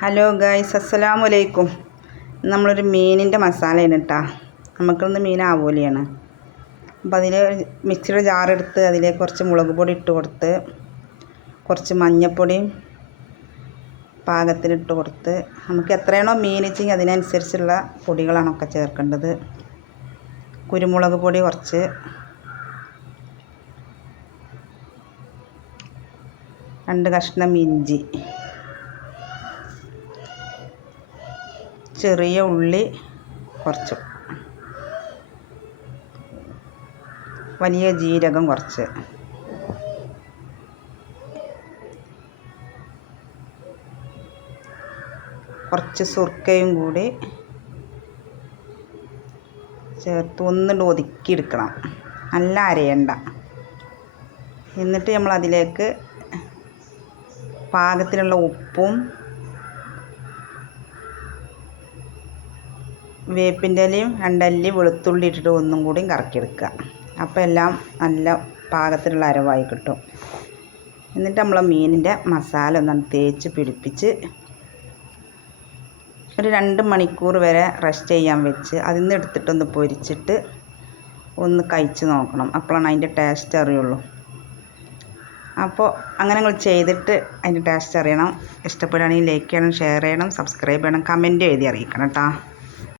Hello guys, അസ്സലാമു അലൈക്കും. നമ്മളൊരു മീനിൻ്റെ മസാലയാണ് കേട്ടോ. നമുക്കൊന്ന് മീൻ ആവോലിയാണ്. അപ്പോൾ അതിൽ മിക്സിയുടെ ജാറെടുത്ത് അതിലേക്ക് കുറച്ച് മുളക് പൊടി ഇട്ട് കൊടുത്ത് കുറച്ച് മഞ്ഞൾപ്പൊടിയും പാകത്തിലിട്ട് കൊടുത്ത് നമുക്ക് എത്രയാണോ മീൻ വെച്ചെങ്കിൽ അതിനനുസരിച്ചുള്ള പൊടികളാണ് ഒക്കെ ചേർക്കേണ്ടത്. കുരുമുളക് പൊടി കുറച്ച്, രണ്ട് കഷ്ണം ഇഞ്ചി, ചെറിയ ഉള്ളി കുറച്ച്, വലിയ ജീരകം കുറച്ച്, കുറച്ച് സുർക്കയും കൂടി ചേർത്ത് ഒന്നുകൊണ്ട് ഒതുക്കിയെടുക്കണം. നല്ല അരയണ്ട. എന്നിട്ട് നമ്മൾ അതിലേക്ക് പാകത്തിനുള്ള ഉപ്പും വേപ്പിൻ്റെ ഇലയും രണ്ടല്ലി വെളുത്തുള്ളി ഇട്ടിട്ട് ഒന്നും കൂടി കറക്കിയെടുക്കുക. അപ്പോൾ എല്ലാം നല്ല പാകത്തിലുള്ള അരവായി കിട്ടും. എന്നിട്ട് നമ്മൾ മീനിൻ്റെ മസാല ഒന്നാണ് തേച്ച് പിടിപ്പിച്ച് ഒരു 2 മണിക്കൂർ വരെ റെസ്റ്റ് ചെയ്യാൻ വെച്ച് അതിൽ നിന്ന് എടുത്തിട്ടൊന്ന് പൊരിച്ചിട്ട് ഒന്ന് കഴിച്ച് നോക്കണം. അപ്പോഴാണ് അതിൻ്റെ ടേസ്റ്റ് അറിയുള്ളൂ. അപ്പോൾ അങ്ങനെ നിങ്ങൾ ചെയ്തിട്ട് അതിൻ്റെ ടേസ്റ്റ് അറിയണം. ഇഷ്ടപ്പെടുകയാണെങ്കിൽ ലൈക്ക് ചെയ്യണം, ഷെയർ ചെയ്യണം, സബ്സ്ക്രൈബ് ചെയ്യണം, കമൻറ്റ് എഴുതി അറിയിക്കണം കേട്ടോ.